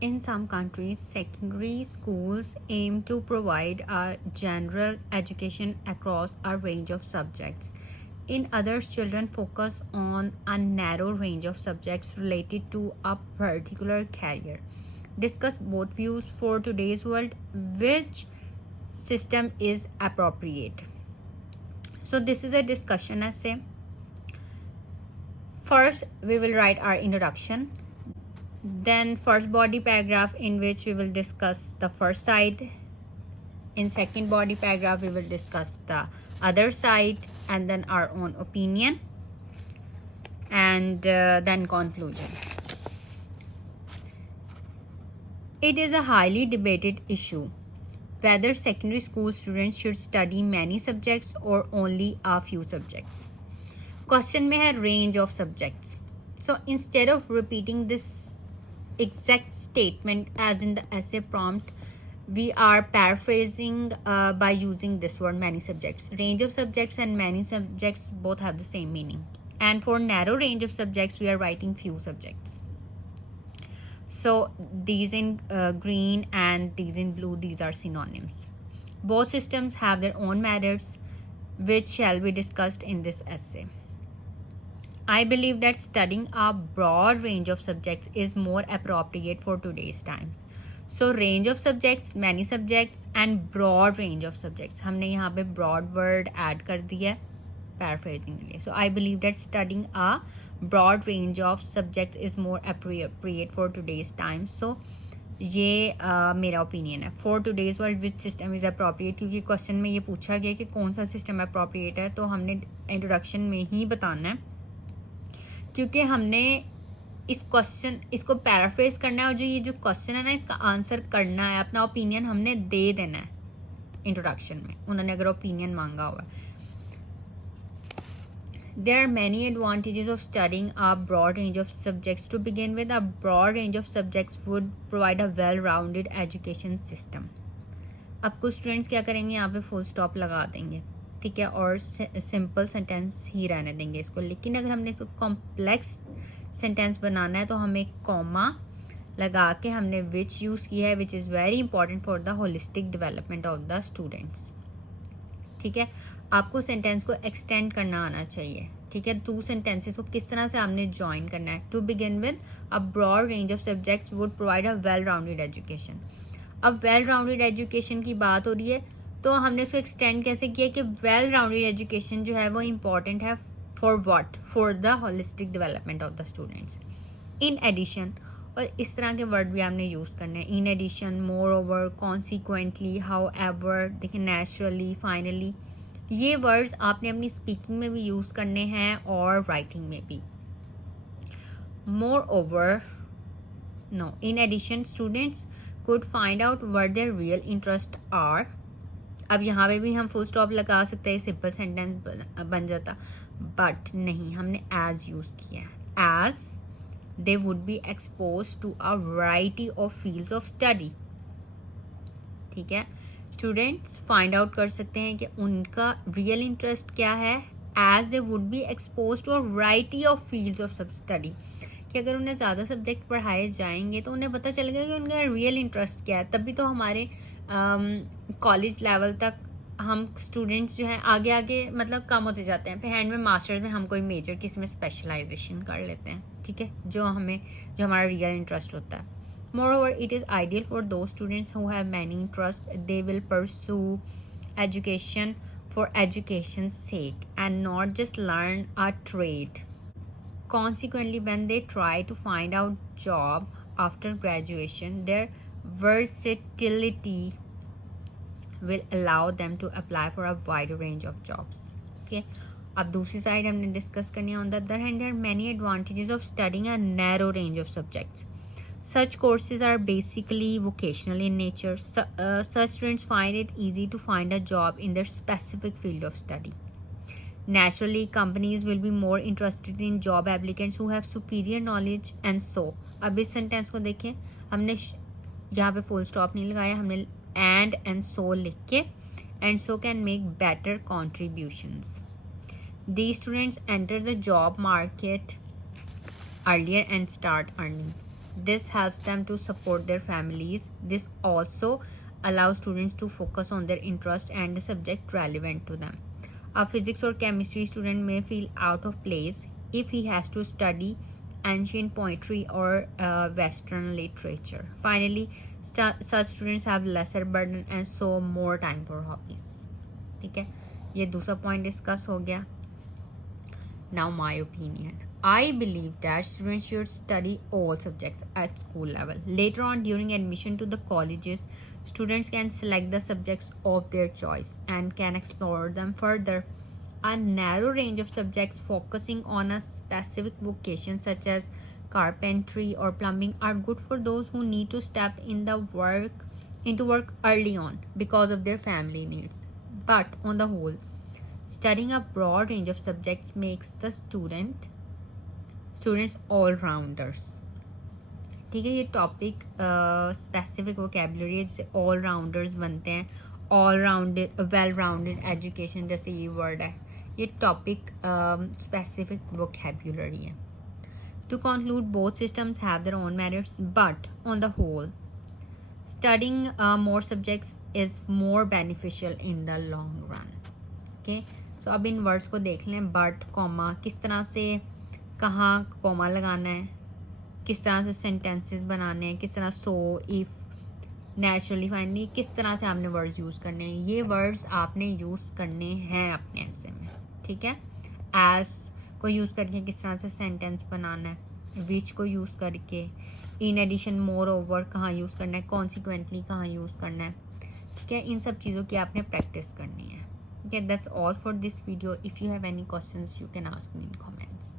In some countries, secondary schools aim to provide a general education across a range of subjects. In others, children focus on a narrow range of subjects related to a particular career. Discuss both views for today's world. Which system is appropriate? So, this is a discussion essay. First, we will write our introduction. Then first body paragraph, in which we will discuss the first side. In second body paragraph, we will discuss the other side, and then our own opinion, and then conclusion. It is a highly debated issue whether secondary school students should study many subjects or only a few subjects. Question में है range of subjects. So instead of repeating this exact statement as in the essay prompt, we are paraphrasing by using this word many subjects. Range of subjects and many subjects both have the same meaning. And for narrow range of subjects, we are writing few subjects. So these in green and these in blue, these are synonyms. Both systems have their own merits, which shall be discussed in this essay. I believe that studying a broad range of subjects is more appropriate for today's times. So range of subjects, many subjects and broad range of subjects. हमने यहाँ पे broad word add कर दिया है paraphrasing के लिए. So I believe that studying a broad range of subjects is more appropriate for today's time. So ये मेरा ओपिनियन है. For today's world which system is appropriate, क्योंकि क्वेश्चन में ये पूछा गया कि कौन सा सिस्टम अप्रोप्रिएट है, तो हमने इंट्रोडक्शन में ही बताना है, क्योंकि हमने इस क्वेश्चन इसको पैराफ्रेज करना है, और ये जो क्वेश्चन है ना, इसका आंसर करना है, अपना ओपिनियन हमने दे देना है इंट्रोडक्शन में, उन्होंने अगर ओपिनियन मांगा हुआ है. There are many advantages of studying a broad range of subjects. To begin with, a broad range of subjects would provide a well-rounded education system. अब कुछ स्टूडेंट्स क्या करेंगे, यहाँ पे फुल स्टॉप लगा देंगे, ठीक है, और सिंपल सेंटेंस ही रहने देंगे इसको. लेकिन अगर हमने इसको कॉम्प्लेक्स सेंटेंस बनाना है तो हमें कॉमा लगा के हमने विच यूज़ किया है, which is very important for the holistic development of the students. ठीक है, आपको सेंटेंस को एक्सटेंड करना आना चाहिए. ठीक है, टू सेंटेंसेस को किस तरह से आपने ज्वाइन करना है. To begin with, a broad range of subjects would provide a well rounded education. अब वेल राउंडेड एजुकेशन की बात हो रही है, तो हमने इसको एक्सटेंड कैसे किया कि वेल राउंडेड एजुकेशन जो है वो इम्पॉर्टेंट है for what, for the holistic development of the students. In addition, और इस तरह के वर्ड भी आपने यूज़ करने हैं. In addition, moreover, consequently, however, देखिए, नेचुरली, फाइनली, ये वर्ड्स आपने अपनी स्पीकिंग में भी यूज़ करने हैं और राइटिंग में भी. Moreover, no. In addition, students could find out what their real interest are. अब यहाँ पे भी हम फुल स्टॉप लगा सकते हैं, सिंपल सेंटेंस बन जाता, बट नहीं, हमने एज यूज़ किया. As they would be expose to a variety of fields of study. ठीक है, स्टूडेंट्स फाइंड आउट कर सकते हैं कि उनका रियल इंटरेस्ट क्या है. As they would be expose to a variety of fields of सब स्टडी, कि अगर उन्हें ज़्यादा सब्जेक्ट पढ़ाए जाएंगे तो उन्हें पता चलेगा कि उनका रियल इंटरेस्ट क्या है. तभी तो हमारे कॉलेज लेवल तक हम स्टूडेंट्स जो हैं आगे आगे मतलब कम होते जाते हैं, फिर हैंड में मास्टर्स में हम कोई मेजर किसी में स्पेशलाइजेशन कर लेते हैं. ठीक है, जो हमारा रियल इंटरेस्ट होता है. Moreover, it is ideal for those students who have many interests. They will pursue education for education's sake and not just learn a trade. Consequently, when they try to find out job after graduation, their versatility will allow them to apply for a wider range of jobs. Okay. अब दूसरी side हमने discuss करनी है. On the other hand, there are many advantages of studying a narrow range of subjects. Such courses are basically vocational in nature. Such students find it easy to find a job in their specific field of study. Naturally, companies will be more interested in job applicants who have superior knowledge and so. अब इस sentence को देखें, हमने यहाँ पे full stop नहीं लगाया, हमने and so लिख के, and so can make better contributions. These students enter the job market earlier and start earning. This helps them to support their families. This also allows students to focus on their interest and the subject relevant to them. A physics or chemistry student may feel out of place if he has to study ancient poetry or Western literature. Finally, such students have lesser burden and so more time for hobbies. ठीक है, ये दूसरा point discuss हो गया. Now my opinion. I believe that students should study all subjects at school level. Later on, during admission to the colleges, students can select the subjects of their choice and can explore them further. A narrow range of subjects focusing on a specific vocation such as carpentry or plumbing are good for those who need to step into work early on because of their family needs. But on the whole, studying a broad range of subjects makes the students all-rounders. ठीक है, ये topic specific vocabulary है जिससे all rounders बनते हैं. All rounded well rounded education जैसे ये word है, ये टॉपिक स्पेसिफिक वोकेबलरी है. To conclude, both systems have their own merits, but on the whole studying more subjects is more beneficial in the long run. Okay, so अब इन words को देख लें. But, comma, किस तरह से कहाँ कॉमा लगाना है, किस तरह से सेंटेंसेस बनाने हैं, किस तरह सो, इफ, नेचुरली, फाइनली, किस तरह से आपने वर्ड्स यूज़ करने हैं. ये वर्ड्स आपने यूज़ करने हैं अपने ऐसे में. ठीक है, एज को यूज़ करके किस तरह से सेंटेंस बनाना है, विच को यूज़ करके, इन एडिशन, मोर ओवर कहाँ यूज़ करना है, कॉन्सिक्वेंटली कहाँ यूज़ करना है. ठीक है, इन सब चीज़ों की आपने प्रैक्टिस करनी है. Okay, that's all for this video. If you have any questions, you can ask me in comments.